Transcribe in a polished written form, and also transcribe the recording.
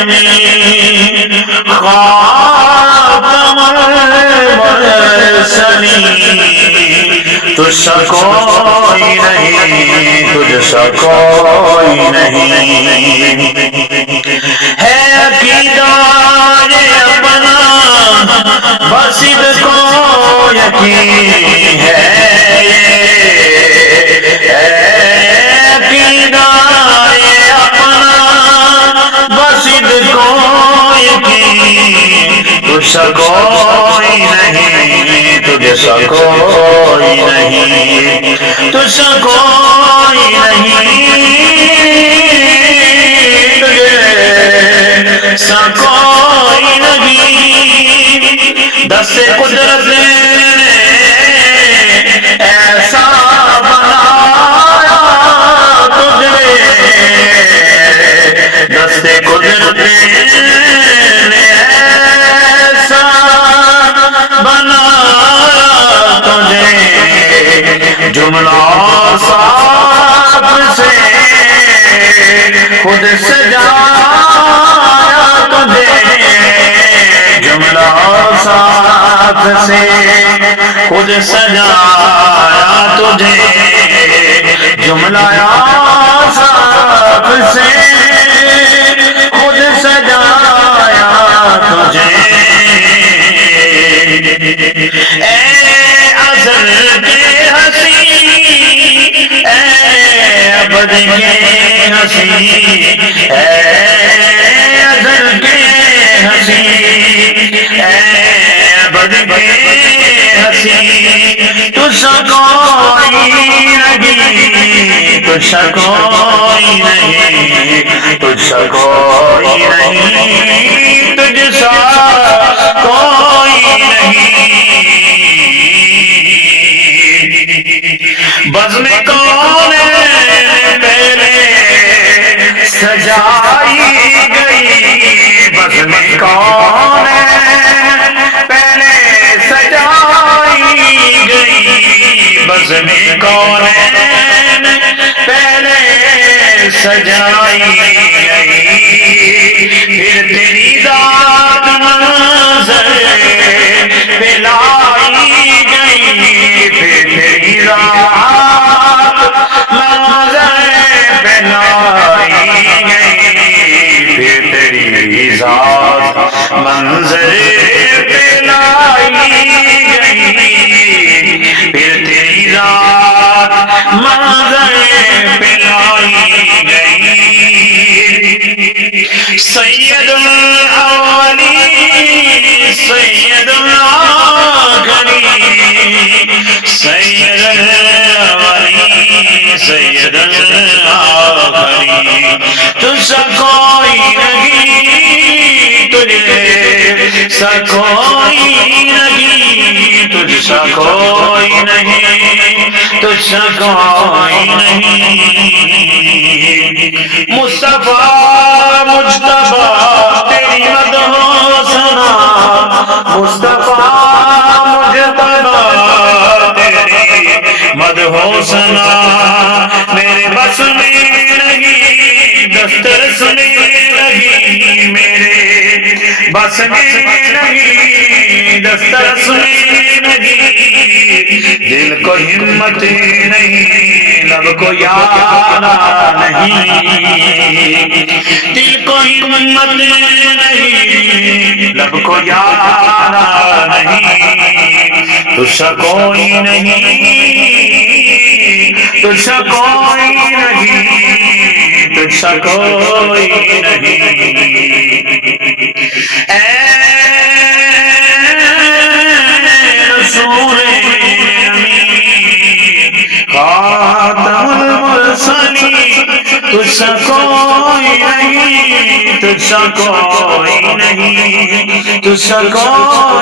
امین خاتم المرسلین تجھ سا کوئی نہیں، تجھ سا کوئی نہیں ہے عقیدہ یہ اپنا بس ان کو یقین ہے عقیدہ یہ اپنا بس ان کو یقین تجھ سا کوئی نہیں، تجھ سا کوئی نہیں، تجھ سا کوئی نہیں، تجھ سا کوئی نہیں دست قدرت نے ایسا بنایا تجھے دست قدرت نے ایسا بنایا تجھے جملہ صاف سے خود سجایا تجھے جملہ صاف سے خود سجایا تجھے جملہ صاف سے خود سجایا تجھے اے ازل کے ہنسی اے ابد کے ہنسی اے ازل کے ہنسی اے ابد کے ہنسی تجھ سا کوئی نہیں، تجھ سا کوئی نہیں، تجھ سا کوئی نہیں، تجھ سا کوئی نہیں بزم کون پہلے سجائی گئی بزم کون پہلے سجائی گئی بزم کون پہلے سجائی گئی پھر تیری ذات منظر پہ لائی گئی پھر تیری ذات منظر پہ لائی گئی پھر تیری ذات منظر پہ لائی گئی پھر تیری ذات منظر پہ لائی گئی سید الاولین سید الاخرین سید الاولین سید الاخرین تجھ سا کوئی نہیں، تجھ سا کوئی نہیں، تجھ سا کوئی نہیں، تجھ سا کوئی نہیں مصطفیٰ مجتبیٰ تیری مدح و ثنا مصطفیٰ مجتبیٰ تیری مدح و ثنا میرے بس میں نہیں دسترس میں نہیں میرے بس میں نہیں دسترس میں نہیں دل کو ہمت نہیں لب کو یارا نہیں دل کو ہمت نہیں لب کو یارا نہیں تجھ سا کوئی نہیں تجھ سا کوئی نہیں تجھ سا کوئی نہیں اے رسول امین خاتم المرسلین تجھ سا کوئی نہیں تجھ سا کوئی نہیں تجھ سا کوئی